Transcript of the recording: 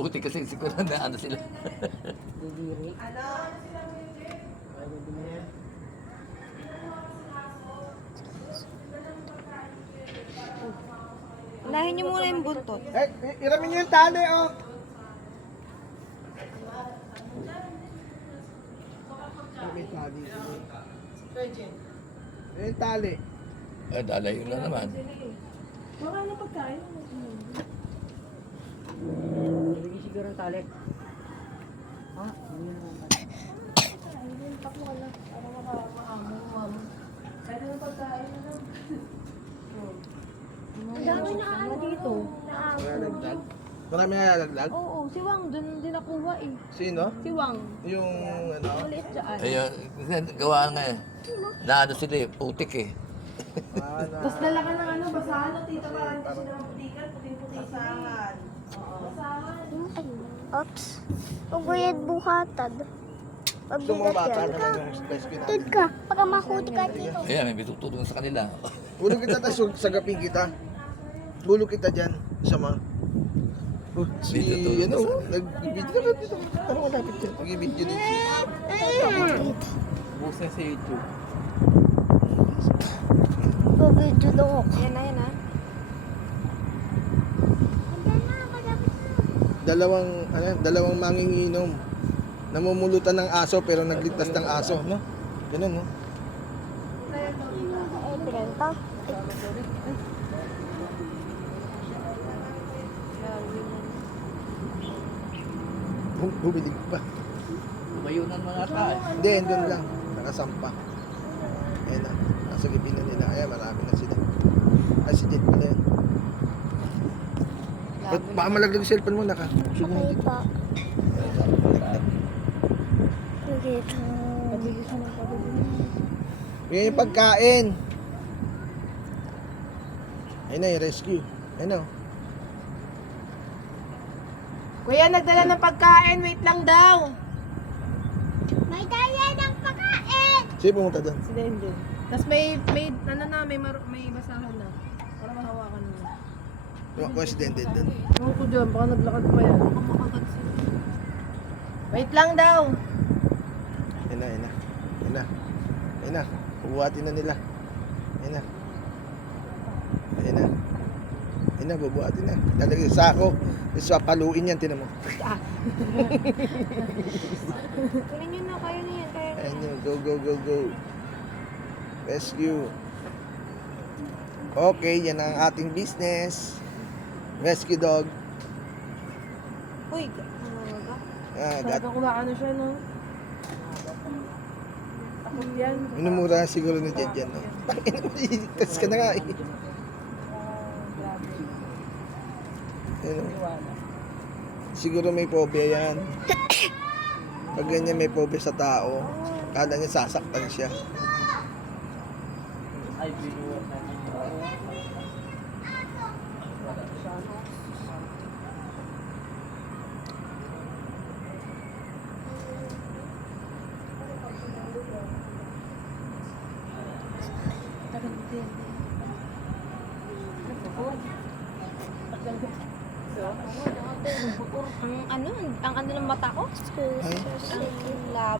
Puti kasi siguro na ano sila. Didiri. Unahin niyo muna yung buntot. Iramin niyo yung tali, oh. May tali. Yung tali. Ay, dalay yun na naman. Baka na pagkain. Ibigay siguro yung tali. Ha? Hindi naman pala. Takbo ka lang. Para makaamo. Kahit na pagkain na lang. Ang dami na ano dito. Nalalagdag? Marami nalalagdag? Oo, si Wang dun din nakuha eh. Sino? Si Wang. Yung ano? Maliit dyan. Ayun, gawa nga eh. Na ano sila eh, putik eh. Tapos dala ka ng ano, basahan o tita ka. Kasi naman putikan, puting-puti basahan. Basahan. Oops. Uguyad buhatan. Gusto mo bata naman yung rescue natin. Tid ka. Pagka mahuli ka dito. Ayan, may bitutulong sa kanila. Bulog kita, tapos sagapin kita. Bulog kita dyan. Sama. Oh, si, Dito to. ano, nag-video ka dito. Parang malapit dyan. Nag-video din siya. Bukas na sa YouTube. Pabidyo lang ako. Ayan na, yan na. Dalawang manginginom. Namumulutan ng aso pero nagligtas ng aso, no? Ganun, no? Pinanta. Bumilig pa. Mayunan mga tayo. Hindi, doon lang. Nakasampa. Ayan na. Nasa gipin na nila. Ayan, marami na sila. Ay, si Jet pala yan. Baka malaglag yung cellphone mo, naka. Okay pa. Yan yung pagkain. Ayun na, yung rescue. Ayun na. Kuya, nagdala ng pagkain. Wait lang daw. May daya ng pagkain! Sige, pumunta doon. Si Dendon. Tapos may basahan na. Para mahawakan mo. Yung president din doon. Ewan ko dyan, baka naglakad pa yan. Wait lang daw. Ayun na, ayun na. Ayun na. Ayun na. Bubuhatin na nila. Ayun na. Ayun na. Ayun na, bubuhatin na. Lalagay sa sako. Tapos papaluin yan, tinan mo. Kunin nyo na, kayo na yan. Kaya na Ayun yan. yun. Go, go, go, go. Rescue. Okay, yan ang ating business. Rescue dog. Uy, nangangaga. Gat. Talagang kumaano siya, no? Takot yan. Minumura siguro ni Jet yan, no? Itas ka na nga, eh. Ayun, oh. Siguro may phobia yan. Pag ganyan may phobia sa tao, kala niya sasaktan siya. Ang ano ng mata ko? Ay, Ang labo.